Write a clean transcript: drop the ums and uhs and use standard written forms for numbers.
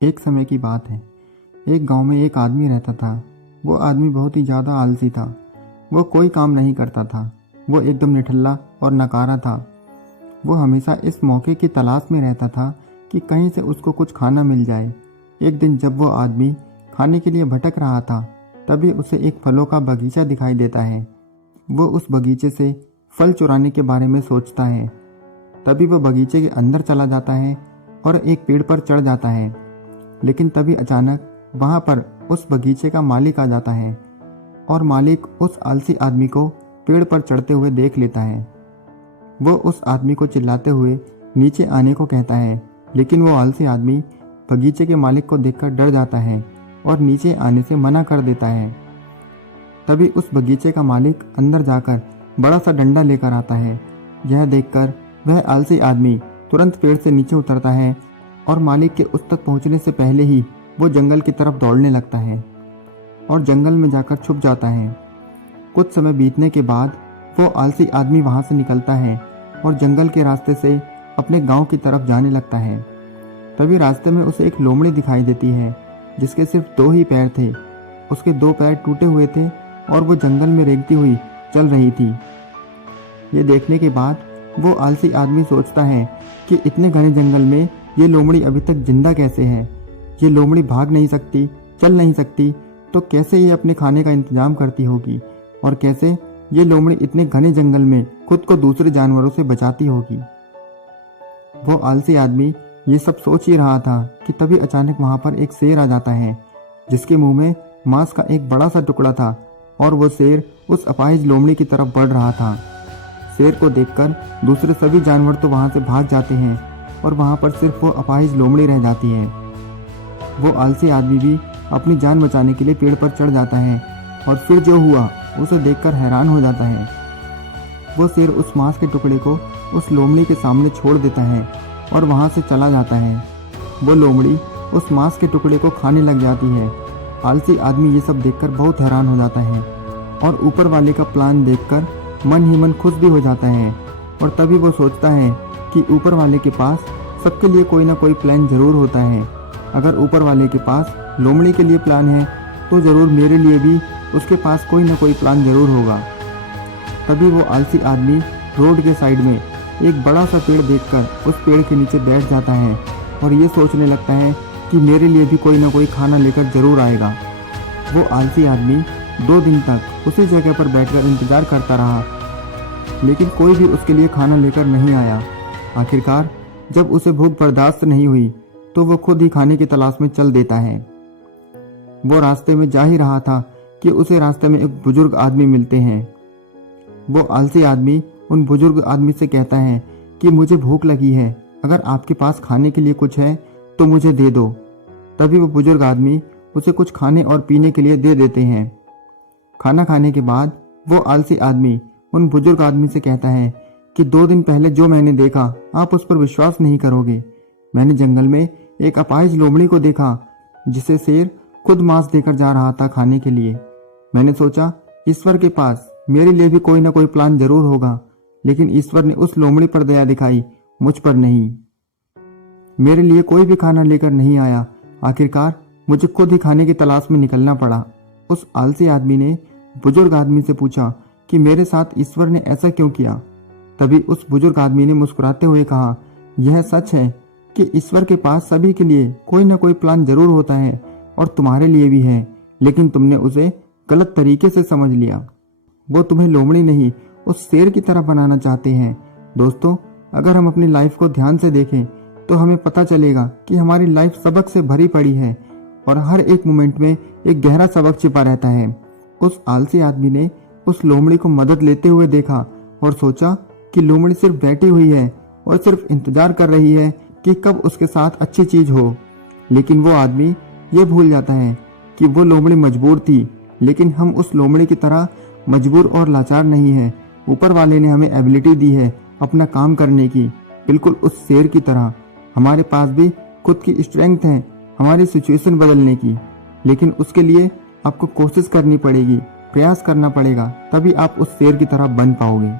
एक समय की बात है। एक गांव में एक आदमी रहता था। वो आदमी बहुत ही ज़्यादा आलसी था। वो कोई काम नहीं करता था। वो एकदम निठल्ला और नकारा था। वो हमेशा इस मौके की तलाश में रहता था कि कहीं से उसको कुछ खाना मिल जाए। एक दिन जब वो आदमी खाने के लिए भटक रहा था, तभी उसे एक फलों का बगीचा दिखाई देता है। वो उस बगीचे से फल चुराने के बारे में सोचता है। तभी वो बगीचे के अंदर चला जाता है और एक पेड़ पर चढ़ जाता है। लेकिन तभी अचानक वहां पर उस बगीचे का मालिक आ जाता है और मालिक उस आलसी आदमी को पेड़ पर चढ़ते हुए देख लेता है। वो उस आदमी को चिल्लाते हुए नीचे आने को कहता है, लेकिन वो आलसी आदमी बगीचे के मालिक को देखकर डर जाता है और नीचे आने से मना कर देता है। तभी उस बगीचे का मालिक अंदर जाकर बड़ा सा डंडा लेकर आता है। यह देखकर वह आलसी आदमी तुरंत पेड़ से नीचे उतरता है और मालिक के उस तक पहुंचने से पहले ही वो जंगल की तरफ दौड़ने लगता है और जंगल में जाकर छुप जाता है। कुछ समय बीतने के बाद वो आलसी आदमी वहां से निकलता है और जंगल के रास्ते से अपने गांव की तरफ जाने लगता है। तभी रास्ते में उसे एक लोमड़ी दिखाई देती है जिसके सिर्फ 2 ही पैर थे। उसके 2 पैर टूटे हुए थे और वो जंगल में रेंगती हुई चल रही थी। ये देखने के बाद वो आलसी आदमी सोचता है कि इतने घने जंगल में ये लोमड़ी अभी तक जिंदा कैसे है। ये लोमड़ी भाग नहीं सकती, चल नहीं सकती, तो कैसे ये अपने खाने का इंतजाम करती होगी और कैसे ये लोमड़ी इतने घने जंगल में खुद को दूसरे जानवरों से बचाती होगी। वो आलसी आदमी ये सब सोच ही रहा था कि तभी अचानक वहां पर एक शेर आ जाता है जिसके मुंह में मांस का एक बड़ा सा टुकड़ा था और वो शेर उस अपाहिज लोमड़ी की तरफ बढ़ रहा था। शेर को देखकर दूसरे सभी जानवर तो वहां से भाग जाते हैं और वहां पर सिर्फ वो अपाहिज लोमड़ी रह जाती है। वो आलसी आदमी भी अपनी जान बचाने के लिए पेड़ पर चढ़ जाता है और फिर जो हुआ उसे देखकर हैरान हो जाता है। वो शेर उस मांस के टुकड़े को उस लोमड़ी के सामने छोड़ देता है और वहां से चला जाता है। वो लोमड़ी उस मांस के टुकड़े को खाने लग जाती है। आलसी आदमी ये सब देखकर बहुत हैरान हो जाता है और ऊपर वाले का प्लान देखकर मन ही मन खुश भी हो जाता है। और तभी वो सोचता है कि ऊपर वाले के पास सबके लिए कोई ना कोई प्लान जरूर होता है। अगर ऊपर वाले के पास लोमड़ी के लिए प्लान है तो जरूर मेरे लिए भी उसके पास कोई ना कोई प्लान जरूर होगा। तभी वो आलसी आदमी रोड के साइड में एक बड़ा सा पेड़ देखकर उस पेड़ के नीचे बैठ जाता है और ये सोचने लगता है कि मेरे लिए भी कोई ना कोई खाना लेकर जरूर आएगा। वो आलसी आदमी 2 दिन तक उसी जगह पर बैठकर इंतजार करता रहा, लेकिन कोई भी उसके लिए खाना लेकर नहीं आया। आखिरकार जब उसे भूख बर्दाश्त नहीं हुई तो वो खुद ही खाने की तलाश में चल देता है। वो रास्ते में जा ही रहा था कि उसे रास्ते में एक बुजुर्ग आदमी मिलते हैं। वो आलसी आदमी उन बुजुर्ग आदमी से कहता है कि मुझे भूख लगी है, अगर आपके पास खाने के लिए कुछ है तो मुझे दे दो। तभी वो बुजुर्ग आदमी उसे कुछ खाने और पीने के लिए दे देते हैं। खाना खाने के बाद वो आलसी आदमी उन बुजुर्ग आदमी से कहता है कि 2 दिन पहले जो मैंने देखा आप उस पर विश्वास नहीं करोगे। मैंने जंगल में एक अपाहिज लोमड़ी को देखा जिसे शेर खुद मांस देकर जा रहा था खाने के लिए। मैंने सोचा ईश्वर के पास मेरे लिए भी कोई ना कोई प्लान जरूर होगा, लेकिन ईश्वर ने उस लोमड़ी पर दया दिखाई, मुझ पर नहीं। मेरे लिए कोई भी खाना लेकर नहीं आया। आखिरकार मुझे खुद ही खाने की तलाश में निकलना पड़ा। उस आलसी आदमी ने बुजुर्ग आदमी से पूछा कि मेरे साथ ईश्वर ने ऐसा क्यों किया। तभी उस बुजुर्ग आदमी ने मुस्कुराते हुए कहा, यह सच है कि ईश्वर के पास सभी के लिए कोई ना कोई प्लान जरूर होता है और तुम्हारे लिए भी है, लेकिन तुमने उसे गलत तरीके से समझ लिया। वो तुम्हें लोमड़ी नहीं उस शेर की तरह बनाना चाहते हैं। दोस्तों, अगर हम अपनी लाइफ को ध्यान से देखें तो हमें पता चलेगा कि हमारी लाइफ सबक से भरी पड़ी है और हर एक मोमेंट में एक गहरा सबक छिपा रहता है। उस आलसी आदमी ने उस लोमड़ी को मदद लेते हुए देखा और सोचा कि लोमड़ी सिर्फ बैठी हुई है और सिर्फ इंतजार कर रही है कि कब उसके साथ अच्छी चीज हो। लेकिन वो आदमी ये भूल जाता है कि वो लोमड़ी मजबूर थी, लेकिन हम उस लोमड़ी की तरह मजबूर और लाचार नहीं है। ऊपर वाले ने हमें एबिलिटी दी है अपना काम करने की, बिल्कुल उस शेर की तरह। हमारे पास भी खुद की स्ट्रेंथ है हमारी सिचुएशन बदलने की, लेकिन उसके लिए आपको कोशिश करनी पड़ेगी, प्रयास करना पड़ेगा, तभी आप उस शेर की तरह बन पाओगे।